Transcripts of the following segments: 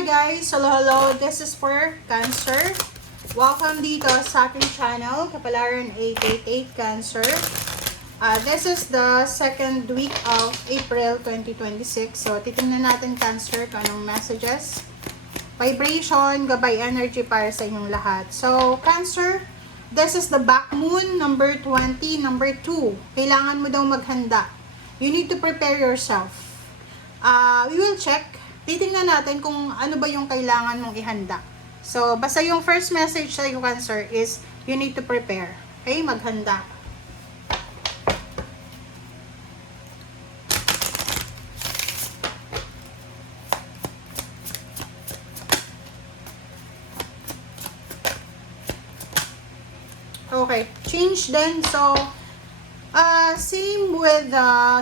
Hi guys! Hello! This is for Cancer. Welcome dito sa aking channel, Kapalaran 888 Cancer. This is the second week of April 2026. So, titingnan natin Cancer kung anong messages, vibration, gabay energy para sa inyong lahat. So, Cancer, this is the back moon, number 20, number 2. Kailangan mo daw maghanda. You need to prepare yourself. We will check. Titingnan natin kung ano ba yung kailangan mong ihanda. So, basta yung first message sa yung Cancer is, you need to prepare. Okay? Maghanda. Okay. Change then. So, same with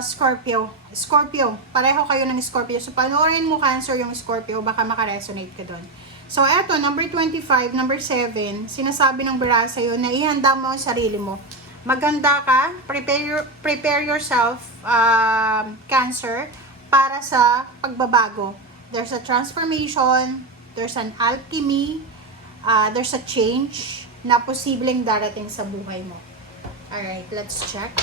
Scorpio. Scorpio. Pareho kayo ng Scorpio. So, panoorin mo Cancer yung Scorpio. Baka makaresonate ka doon. So, eto, number 25, number 7, sinasabi ng Bira sa'yo na ihanda mo ang sarili mo. Maganda ka. Prepare yourself, Cancer, para sa pagbabago. There's a transformation. There's an alchemy. There's a change na posibleng darating sa buhay mo. Alright, let's check.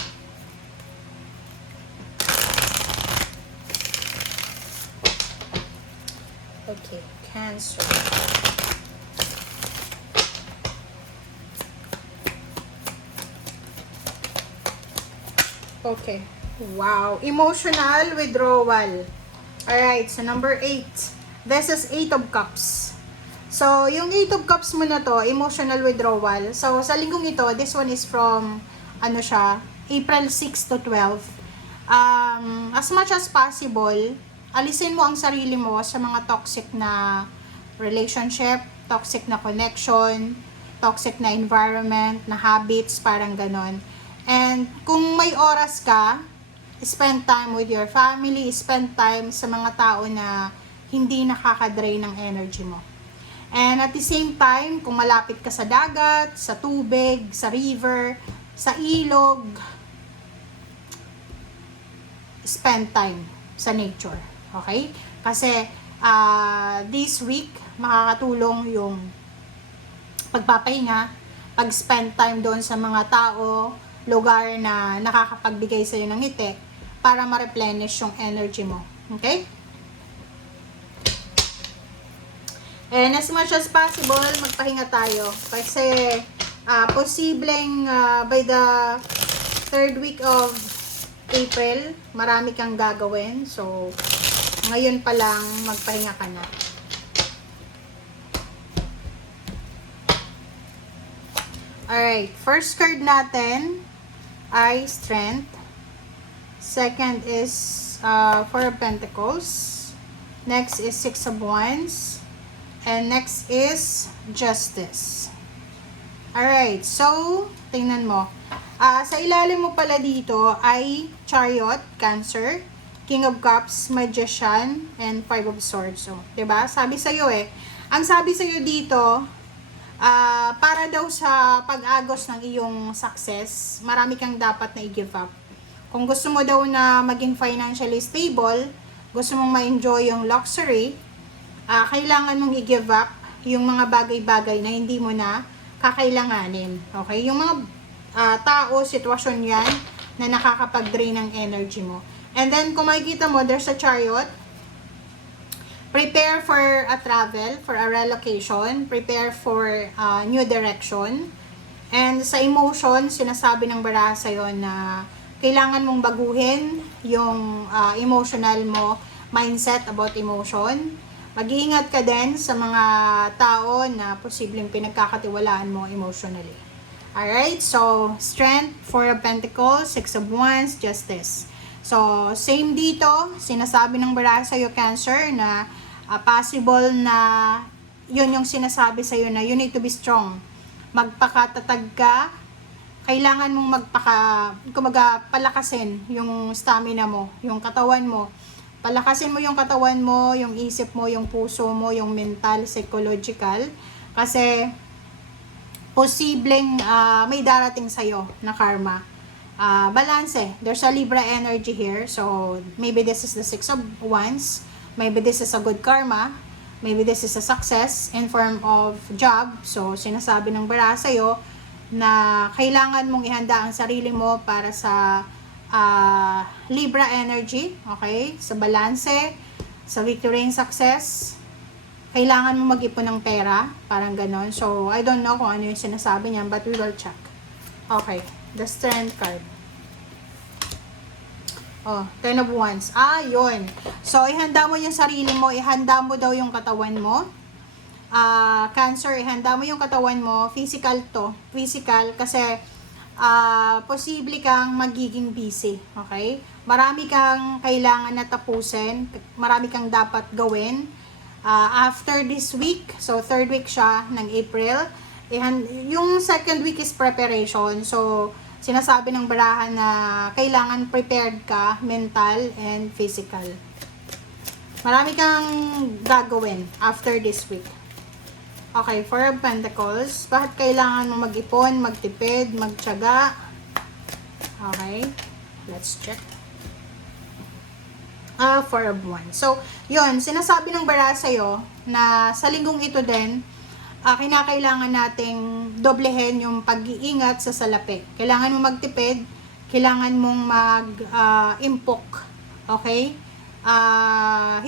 Okay, Cancer. Okay. Wow. Emotional withdrawal. Alright, so number 8. This is 8 of Cups. So, yung 8 of Cups mo na to, emotional withdrawal. So, sa linggong ito, this one is from, April 6 to 12. As much as possible, alisin mo ang sarili mo sa mga toxic na relationship, toxic na connection, toxic na environment, na habits, parang ganon. And kung may oras ka, spend time with your family, spend time sa mga tao na hindi nakaka-drain ng energy mo. And at the same time, kung malapit ka sa dagat, sa tubig, sa river, sa ilog, spend time sa nature. Okay? Kasi this week, makakatulong yung pagpapahinga, pag-spend time doon sa mga tao, lugar na nakakapagbigay sa'yo ng ngiti para ma-replenish yung energy mo. Okay? And as much as possible, magpahinga tayo. Kasi posibleng by the third week of April, marami kang gagawin. So, ngayon pa lang, magpahinga ka na. Alright, first card natin ay Strength. Second is Four of Pentacles. Next is Six of Wands. And next is Justice. Alright, so, tingnan mo. Sa ilalim mo pala dito ay Chariot, Cancer, King of Cups, Magician, and Five of Swords. So, 'di ba? Sabi sa iyo ang sabi sa iyo dito, para daw sa pag-agos ng iyong success, marami kang dapat na i-give up. Kung gusto mo daw na maging financially stable, gusto mong ma-enjoy yung luxury, kailangan mong i-give up yung mga bagay-bagay na hindi mo na kakailanganin. Okay? Yung mga tao, sitwasyon yan na nakakapag-drain ng energy mo. And then, kung makikita mo, there's a Chariot. Prepare for a travel, for a relocation. Prepare for new direction. And sa emotion, sinasabi ng baraha sa'yo na kailangan mong baguhin yung emotional mo, mindset about emotion. Mag-iingat ka din sa mga tao na posibleng pinagkakatiwalaan mo emotionally. Alright, so Strength, Four of Pentacles, Six of Wands, Justice. So, same dito, sinasabi ng baraha sa'yo, Cancer, na possible na yun yung sinasabi sa'yo na you need to be strong. Magpakatatag ka, kailangan mong palakasin yung stamina mo, yung katawan mo. Palakasin mo yung katawan mo, yung isip mo, yung puso mo, yung mental, psychological. Kasi, posibleng may darating sa'yo na karma. Balance. There's a Libra energy here. So, maybe this is the Six of Wands. Maybe this is a good karma. Maybe this is a success in form of job. So, sinasabi ng bara sa'yo na kailangan mong ihanda ang sarili mo para sa Libra energy, okay? Sa balanse, sa victory and success. Kailangan mo mag-ipon ng pera, parang ganon. So, I don't know kung ano yung sinasabi niya, but we will check. Okay, the Strength card. Oh, 10 of Wands. Yun. So, ihanda mo yung sarili mo, ihanda mo daw yung katawan mo. Cancer, ihanda mo yung katawan mo. Physical to. Physical, kasi posible kang magiging busy. Okay? Marami kang kailangan na tapusin. Marami kang dapat gawin. After this week, so third week siya ng April, yung second week is preparation. So, sinasabi ng barahan na kailangan prepared ka, mental and physical. Marami kang gagawin after this week. Okay, Four of Pentacles. Bakit kailangan mo mag-ipon, magtipid, magtiyaga? Okay, let's check. Four of Wands. So, yun, sinasabi ng bara sa'yo na sa linggong ito din, kinakailangan nating doblehin yung pag-iingat sa salapi. Kailangan mong magtipid, kailangan mong mag-impok. Okay?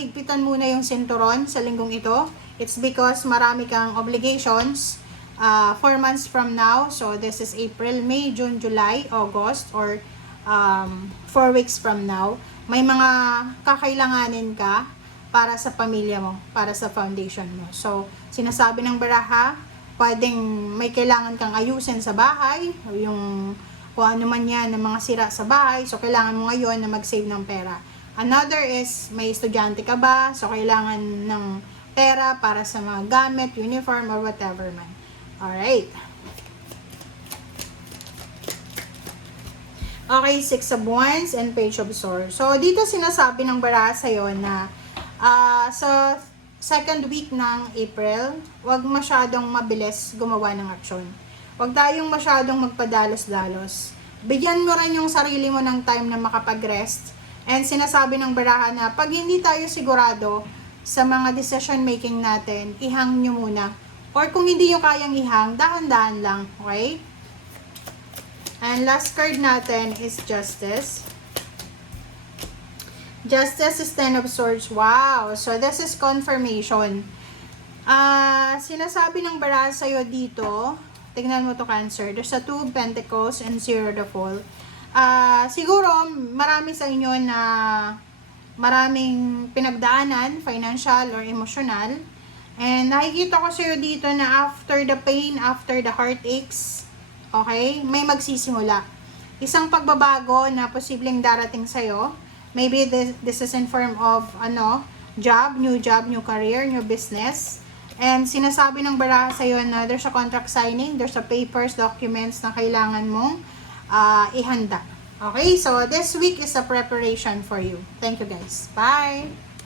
Higpitan muna yung sinturon sa linggong ito. It's because marami kang obligations 4 months from now. So, this is April, May, June, July, August, or 4 weeks from now. May mga kakailanganin ka para sa pamilya mo, para sa foundation mo. So, sinasabi ng baraha, pwedeng may kailangan kang ayusin sa bahay, yung kung ano man yan, ng mga sira sa bahay. So, kailangan mo ngayon na mag-save ng pera. Another is, may estudyante ka ba? So, kailangan ng pera para sa mga gamit, uniform, or whatever man. Alright. Okay, Six of Wands and Page of Swords. So, dito sinasabi ng baraha sa'yo na sa second week ng April, wag masyadong mabilis gumawa ng aksyon. Wag tayong masyadong magpadalos-dalos. Bigyan mo rin yung sarili mo ng time na makapag-rest. And sinasabi ng baraha na pag hindi tayo sigurado sa mga decision making natin, ihang nyo muna. Or kung hindi nyo kayang ihang, dahan-dahan lang. Okay? And last card natin is Justice. Justice is 10 of Swords. Wow! So, this is confirmation. Sinasabi ng baraha sa'yo dito, tignan mo to Cancer, there's a 2 of Pentacles and 0 the Fool. Siguro, marami sa inyo na maraming pinagdaanan, financial or emotional. And nakikita ko sa'yo dito na after the pain, after the heartaches, okay, may magsisimula. Isang pagbabago na posibleng darating sa'yo. Maybe this is in form of job, new career, new business. And sinasabi ng baraha sa'yo na there's a contract signing, there's a papers, documents na kailangan mong ihanda. Okay, so this week is a preparation for you. Thank you guys. Bye!